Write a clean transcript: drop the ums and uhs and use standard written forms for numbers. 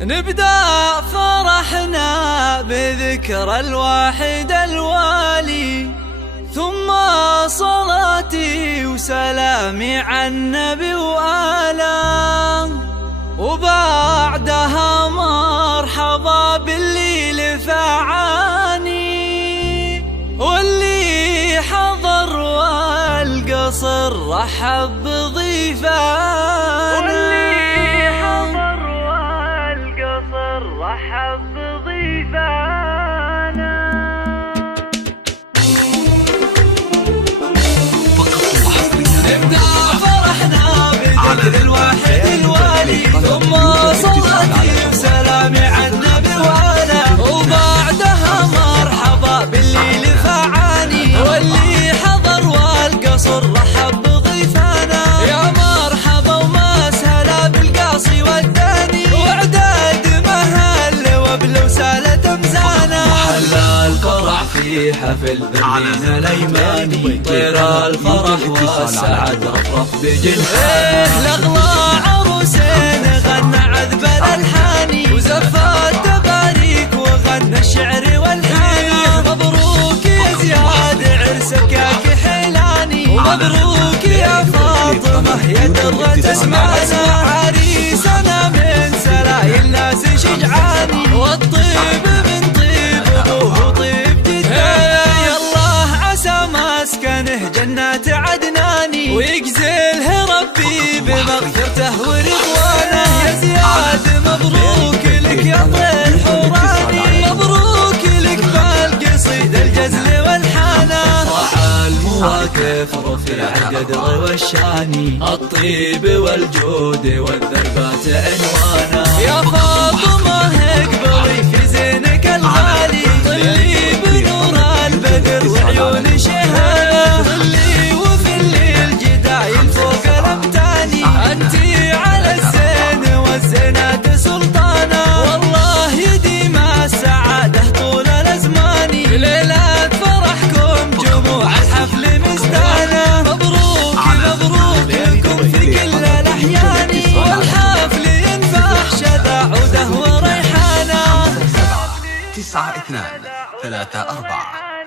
نبدأ فرحنا بذكر الواحد الوالي، ثم صلاتي وسلامي على النبي وآله، وبعدها مرحبا باللي لفعاني، واللي حضر والقصر رحب بضيفانا، رحب بضيفانا. نبدأ فرحنا بذكر الواحد الوالي، ثم صلاتي وسلامي على النبي وآله، وبعدها مرحبا باللي لفعاني، واللي حضر والقصر رحب بضيفانا. يا مرحبا ومسهلا بالقاصي والداني، وعداد لو سالت أمزانا، محلى الفرح في حفل برلين الأيماني، طير الفرح والسعد رفرف بجنحانه، لغلا عروسين غنى عذب الألحاني، وزفت تباريك وغنى الشعر والحاني. مبروك يا زياد عرسك يا كحيلاني، ومبروك يا فاطمة يا درة اسمعنا، عريسنا من سلايل ناس شجعاني، والطيب من طيب ابوه وطيب جده، يالله عسى مسكنه جنات عدناني، ويجزله ربي بمغفرته ورضوانه. يا زياد مبروك لك يا طير حوراني، مبروك لك بالقصيد الجزل والحانه، صاح المواقف رفيع القدر والشاني، الطيب والجود والذربات عنوانه. يا فاطمة اقبلي في زينك الغالي، طلي بنور البدر وعيون شهانة، طلي وفي الليل جدايل فوق الامتاني، انتي على الزين والزينات سلطانة، والله يديم السعادة طول الازمان، ليلة فرحكم جموع الحفل مزدانة. مبروك مبروك لكم في كل الاحيان، والحفل ينفح شذا عوده وريحانه. 9 2 3 4